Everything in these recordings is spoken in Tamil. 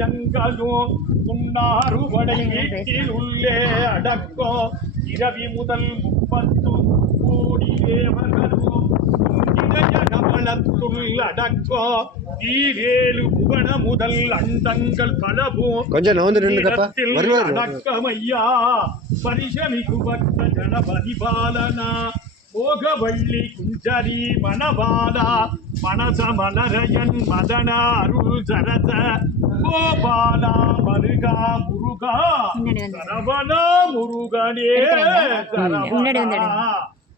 மலையங்களும் உன்னாறு படை வீட்டில் உள்ளே அடக்கோ இரவி முதல் முப்பத்தும் கோடி தேவர்களும் அடக்கோ ஈரேழு புவன முதல் அண்டங்கள் பலவும் கொஞ்சம் நவுந்து அடக்கமையா பரிசமிகுவற்ற கணபதி பாலனா போகவள்ளி குஞ்சரி மணபாலா மனச மலரையன் மதன அருள் சரச கோபாலா மருகா முருகா. சரவணா முருகனே சரவணா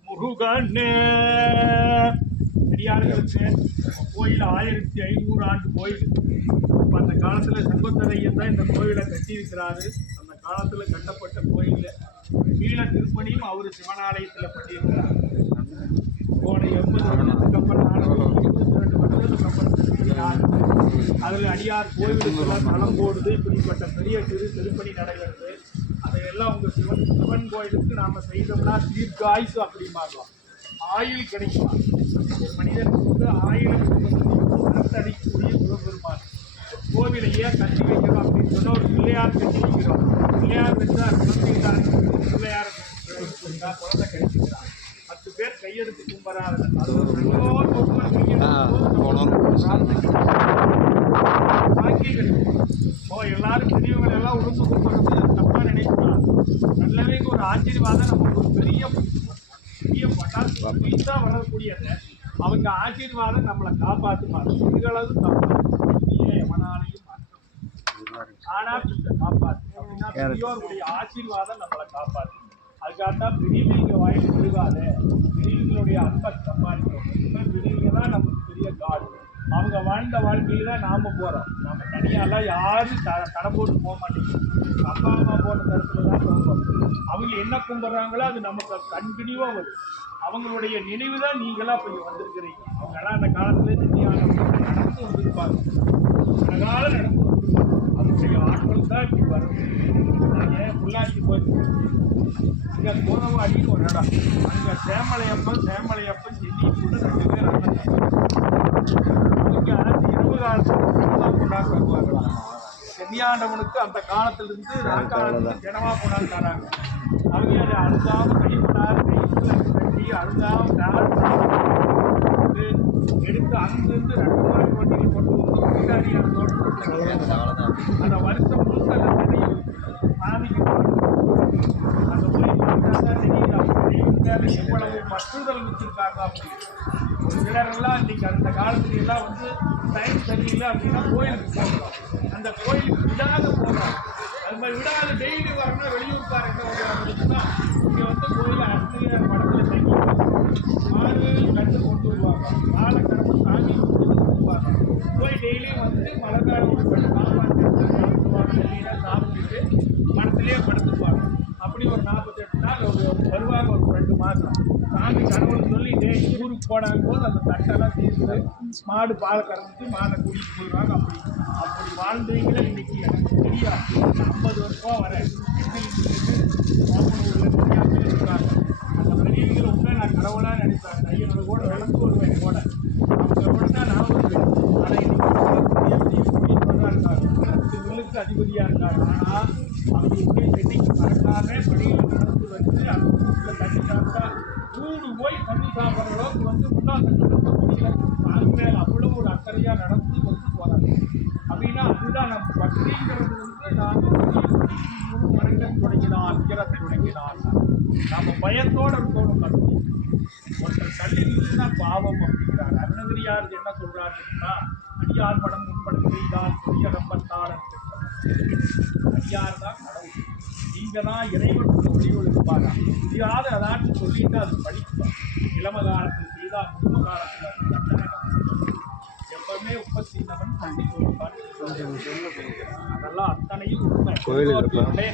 முருகனே. பெரியார்களுக்கு கோயில் ஆயிரத்தி ஐநூறு ஆண்டு கோயில். அந்த காலத்துல செம்பத்தரையன் தான் இந்த கோயிலை கட்டியிருக்கிறாரு. அந்த காலத்துல கட்டப்பட்ட கோயில் கீழ திருப்பணியும் அவர் சிவனாலயத்துல பண்ணியிருக்கிறார். போன எண்பது வருடத்துக்கு அப்புறம் நானூறு இருபத்தி ரெண்டு வருடத்துக்கு அப்புறம் திருப்பணியார். அதில் அடியார் கோயிலுக்கு நலம் போடுது இப்படிப்பட்ட பெரிய திரு திருப்பணி நடைபெறுது. அதையெல்லாம் உங்கள் சிவன் சிவன் கோயிலுக்கு நாம் செய்தோம்னா தீர்க்காயுசு அப்படிம்பாங்க. ஆயுள் கிடைக்கும். ஒரு மனிதனுக்கு வந்து ஆயுள் அடிக்கக்கூடிய சிவபெருமான். கோவிலையே கட்டி வைக்கிறோம் அப்படின்னு சொன்னால் ஒரு பிள்ளையார் கட்டி வைக்கிறோம். பிள்ளையார் வச்சா குழந்தைதான் பிள்ளையார் குழந்தை கிடைக்கும் பத்து பேர் கையெடுத்து கும்பறாங்க அது ஒரு நல்லோர் ஒருவர் கையெடுத்து பாக்கியம் கிடைக்கும் ஓ எல்லாரும் பெரியவங்க எல்லாம் உளுந்து கொடுக்கறது தப்பா நினைக்கலாம் எல்லாமே ஒரு ஆசீர்வாதம் நமக்கு ஒரு பெரிய பெரிய பட்டாசு பெருசா வரக்கூடியது அவங்க ஆசீர்வாதம் நம்மளை காப்பாற்றுவாங்க இதுகளது தப்பு. எவனாலையும் மாற்ற ஆனா இந்த அப்படின்னா பெரியோருடைய ஆசீர்வாதம் நம்மளை காப்பாத்து அதுக்காகத்தான் பெரியவங்க வாயில் விழுகாத பெரியவங்களுடைய அன்பை சம்பாதிக்கணும் பெரியவங்க தான் நமக்கு பெரிய காடு அவங்க வாழ்ந்த வாழ்க்கையில் தான் நாம் போகிறோம் நம்ம தனியாலாம் யாரும் த கடை போட்டு போக மாட்டேங்குது. அப்பா அம்மா போன தரத்தில் தான் போகிறோம் அவங்க என்ன கும்பிட்றாங்களோ அது நமக்கு கண்டினியூவாக வரும். அவங்களுடைய நினைவு தான் நீங்களாக இப்போ வந்திருக்கிறீங்க. அவங்களாம் அந்த காலத்துலேயே தனியாக நடந்து வந்திருப்பாங்க. அந்த காலம் நடந்து வந்திருப்பாங்க. அவருடைய ஆட்கள் தான் இப்படி வரும். நாங்கள் பொள்ளாச்சி போயிருக்கோம் அங்கே கோதவாடின்னு ஒரு இடம் அங்கே சேமலையப்பன் சேமலையப்பன் சென்னி கூட ரெண்டு பேர் அண்ணன் இங்கே இரவு காலத்தில் கொண்டாடுறாங்க. சென்னியாண்டவனுக்கு அந்த காலத்திலிருந்து ராக்காலத்துக்கு ஜனமா கொண்டாந்து தராங்க அவங்க அதை அழுதாம கைப்படாது கையில் கட்டி அழுதாம வந்து எடுத்து அங்கிருந்து ரெண்டு மாடி வண்டியில் கொண்டு வந்து பின்னாடி அந்த அந்த வருஷம் முழுக்க அந்த தினையும் சாமிக்கு அந்த போய் பார்த்தா தெரியுது அவங்க எவ்வளவு பற்றுதல் வச்சிருக்காங்க அப்படின்னு சிலரெல்லாம் இன்னைக்கு அந்த காலத்துலலாம் வந்து டைம் சரியில்லை அப்படின்னா கோயிலுக்கு போகிறோம் அந்த கோயிலுக்கு விடாத போகிறோம் அது மாதிரி விடாத டெய்லி வரணும் வெளியூர்காரங்க தான் இங்கே வந்து கோயில் அஸ்திரியார் மடத்தில் தங்கி மாடு கண்டு கொண்டு வருவாங்க. மாலை கடந்து சாமி கொண்டு போய் டெய்லியும் வந்து மழை காலம் கண்டு காப்பாற்றி சாப்பிட்டுட்டு மனசுலேயே படுத்துப்பாங்க. அப்படி ஒரு நாற்பத்தெட்டு நாள் ஒரு வருவாங்க ஒரு ரெண்டு மாதம் சாமி கடவுள் சொல்லி டே ஊருக்கு போனாங்க போது அந்த தட்டெல்லாம் தீர்ந்து மாடு பால் கறந்துட்டு மாடை கூட்டிட்டு போயிடுவாங்க அப்படி அப்படி வாழ்ந்தவங்களே இன்னைக்கு எனக்கு தெரியாது. ஐம்பது வருஷம் வரேன் மாமனூர்ல இருக்காங்க அந்த பெரியவங்களை உள்ள நான் கடவுளாக நினைப்பேன் ஐயனோட கூட விளக்கு வருவேன் கூட அவங்க கூட தான் நான் வருவேன் ஆனால் இன்னைக்கு பெரிய பெரிய குடியிருப்பதாக இருக்காங்க பத்து மில்லுக்கு அதிபதியாக இருக்காங்க ஆனால் அவங்க எப்படி செட்டிக்கு மறக்காம படியில் நடந்து வந்து அந்த வீட்டில் தண்ணி சாப்பிட்டா மூணு போய் தண்ணி சாப்பிட்ற அளவுக்கு வந்து முன்னாள் முடியல அது மேலே அவ்வளோ ஒரு அக்கறையாக நடந்து வந்து போகிறாங்க அப்படின்னா அதுதான் நம்ம பக்திங்கிறது வந்து நான் மரங்கள் தொடங்கினான் உயரத்தை தொடங்கினான் நம்ம பயத்தோடு இருக்கணும் பக்தி ஒருத்தர் கல்லில் தான் பாவம் அப்படிங்கிறார். அருணகிரியார் என்ன சொல்கிறாருன்னா அடியார் படம் முன்படம் புதிய பொய்யடம்பட்டார் அடியார் தான் கடவுள். நீங்க தான் இறைவனுக்கு வழி கொடுப்பாரா முடியாத ஏதாச்சும் சொல்லிட்டு அது படிக்கும் இளம காலத்தில் செய்தால் முதும காலத்தில் எப்பவுமே உப்பத்தினவன் தண்ணி கொடுப்பான் அதெல்லாம் அத்தனையும் உண்மை.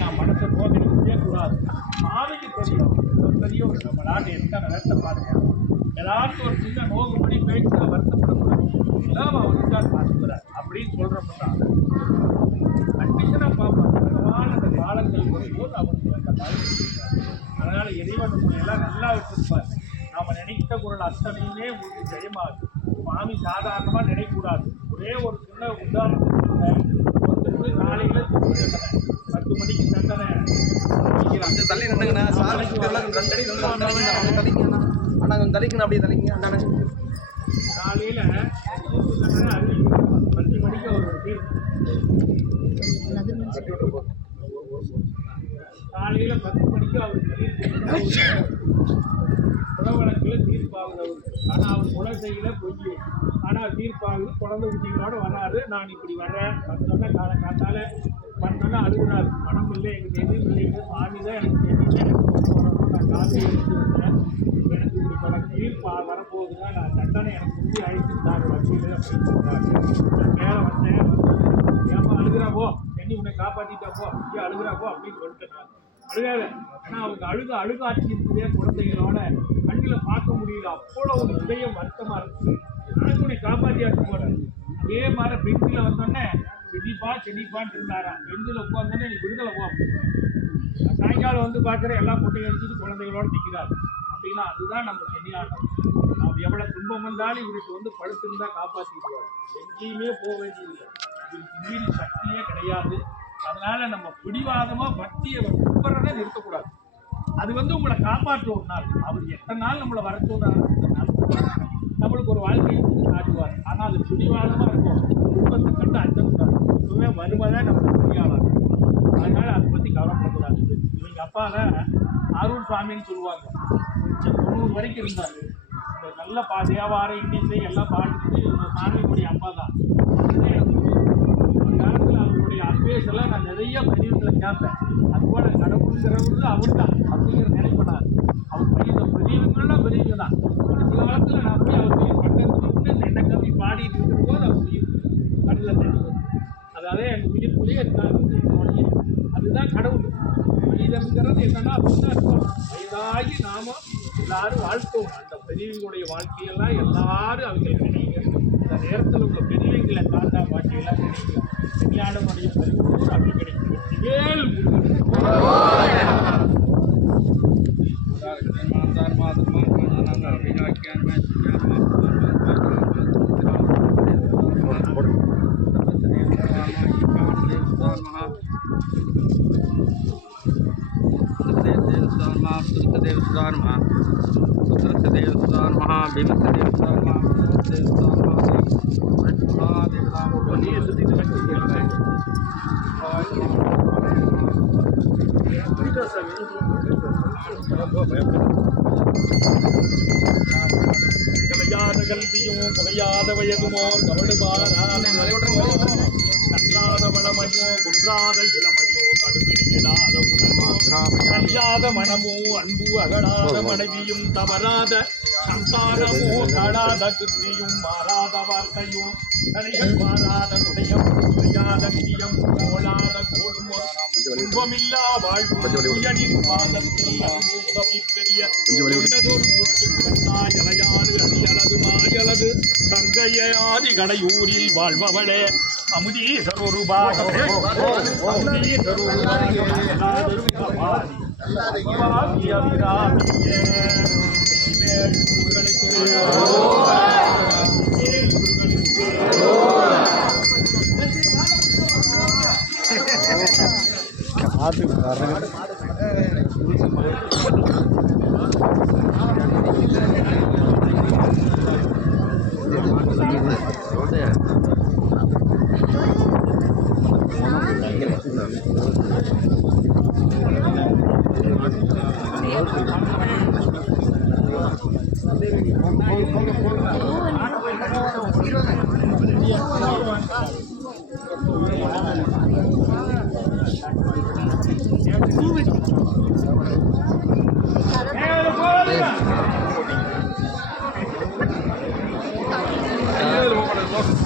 நான் மனசை போகவே கூடாது சாமிக்கு தெரியும். ஒரு பெரிய ஒரு நம்ம நாட்டு எத்தனை நேரத்தை பாருங்க. ஏதாச்சும் ஒரு சின்ன நோக்கு மணி பேச்சு வருத்தப்படக்கூடாது. இல்லாம அவர் பார்த்துக்கிறார். அப்படின்னு சொல்றப்ப அவருக்கு அந்த அதனால இறைவன் எல்லாம் நல்லா வச்சிருப்பார் நாம நினைத்த குரல் அத்தனையுமே உங்களுக்கு ஜெயமாகும். சுவாமி சாதாரணமா நினைக்கக்கூடாது. ஒரே ஒரு சின்ன உதாரணத்துக்கு ஒருத்தருக்கு வந்து காலையில பத்து மணிக்கு தண்டனை கொஞ்சம் தள்ளி நின்றுங்கண்ணா சாலை ரெண்டு அடி ரெண்டு அண்ணா கொஞ்சம் தள்ளிக்கணும் அப்படியே தள்ளிங்க அண்ணா காலையில தூக்கு தண்டனை அறிவிக்கிறாங்க பத்து மணிக்கு அவர் தீர்ப்பு காலையில பத்து மணிக்கு அவருக்கு தீர்ப்பு தீர்ப்பாகுது அவர் ஆனால் அவர் கொலை செய்யல பொய் ஆனால் தீர்ப்பாகுது குழந்தை குட்டிகளோடு வராரு நான் இப்படி வர்றேன் வந்தோன்னே காலை காத்தால பண்ணோன்னா அழுகுறாரு பணம் இல்லை எனக்கு எதுவும் இல்லைங்க சாமி தான் எனக்கு தெரியல எனக்கு கொண்டு வரணும் நான் காசு எடுத்து வந்தேன் எனக்கு இப்படி பல தீர்ப்பா வரப்போகுதுன்னா நான் தண்டனை எனக்கு முந்தி அழைச்சிருந்தாரு வக்கீல் அப்படின்னு சொல்கிறாரு நான் மேலே வந்தேன் ஏமா அழுகுறா போ என்னி உன்னை காப்பாற்றிட்டாப்போ போ இங்கே போ அப்படின்னு சொல்லிட்டு நான் அழுகாத. ஏன்னா அவங்க அழுக அழுகாட்சி இருக்குதே குழந்தைகளோட கண்ணில் பார்க்க முடியல. அவ்வளோ ஒரு இதயம் வருத்தமாக இருக்குது எனக்கு உன்னை காப்பாத்தியாச்சு போற அதே மாதிரி பெஞ்சில் வந்தோடனே செடிப்பா செடிப்பான்ட்டு இருந்தாரா? பெஞ்சில் உட்காந்தோடனே நீ விடுதலை போ. சாயங்காலம் வந்து பார்க்குற எல்லா பொட்டையும் அடிச்சுட்டு குழந்தைகளோட நிற்கிறார் அப்படின்னா அதுதான் நம்ம சென்னியாட்டம் நாம் எவ்வளோ துன்பம் வந்தாலும் இவருக்கு வந்து படுத்திருந்தா காப்பாற்றிடுவார் எங்கேயுமே போக வேண்டியதில்லை. இவருக்கு மீறி சக்தியே கிடையாது. அதனால நம்ம பிடிவாதமா பக்தியை கும்பிட்றத நிறுத்தக்கூடாது. அது வந்து உங்களை காப்பாற்ற ஒரு நாள். அவர் எத்தனை நாள் நம்மளை வர சொல்றாரு நம்மளுக்கு ஒரு வாழ்க்கையை வந்து காட்டுவார். ஆனால் அது பிடிவாதமா இருக்கும். குடும்பத்தை கண்டு அஞ்சக்கூடாது. எப்பவுமே வருவதான் நம்மளுக்கு பெரியாளாகும் அதனால அதை பத்தி கவலைப்படக்கூடாது. இவங்க அப்பாவை அருள் சுவாமின்னு சொல்லுவாங்க. தொண்ணூறு வரைக்கும் இருந்தார். இந்த நல்ல பா தேவாரம் இன்னிசை எல்லாம் பாடிட்டு இவங்க அப்பா தான் அதுதான் எனக்கு தெரியும். ஒரு காலத்தில் அவருடைய அட்வைஸ் நான் நிறைய பெரியவர்களை கேட்பேன். அதுபோல கடவுளுங்கிறவரு அவர் தான் அப்படிங்கிற நினைப்படாது அவர் பெரிய பெரியவங்களாம் பெரியவங்க தான் சில காலத்தில் நான் போய் அவன் பக்கத்தில் என்ன இந்த கம்மி பாடிட்டு இருக்கிற போது அவர் உயிர் கண்ணில் தெரியும் அதாவது எங்கள் உயிர்க்குள்ளேயே இருக்காங்க அதுதான் கடவுள். மனிதன்கிறது என்னன்னா அப்படிதான் இருக்கும் வயதாகி நாம எல்லாரும் வாழ்த்தோம். அந்த பெரியவங்களுடைய வாழ்க்கையெல்லாம் எல்லாரும் அவங்க நேரத்தில் உள்ள பெரியவங்களை தாத்தா பாட்டியெல்லாம் விஞ்ஞான முறையில் பரிபூர்ண அப்படி கிடைக்கும் வேல் முருகன். நீ கல்லாத வளமையோ குன்றாத இளமையோ கடுபிடியிடாத கல்லாத மனமோ அன்பு அகடாத மனைவியும் தவறாத சந்தானமோ காடாத கிருத்தியும் மாறாத வார்த்தையும் கலைகள் மாறாத துணையம் துணையாத நிதியம் கோளாத கோடுமோ துன்பமில்லா வாழ்வு உயனின் பாதத்தில் அன்பு உதவி பெரிய உள்ளதொரு கூட்டு கண்ணாய் அலையாறு அடியளது மாயளது கங்கைய ஆதி கடையூரில் வாழ்பவளே. அமுதீசர் ஒரு பாகம். அமுதீசர் ஒரு பாகம் ஆற்றுக்கு வரணும்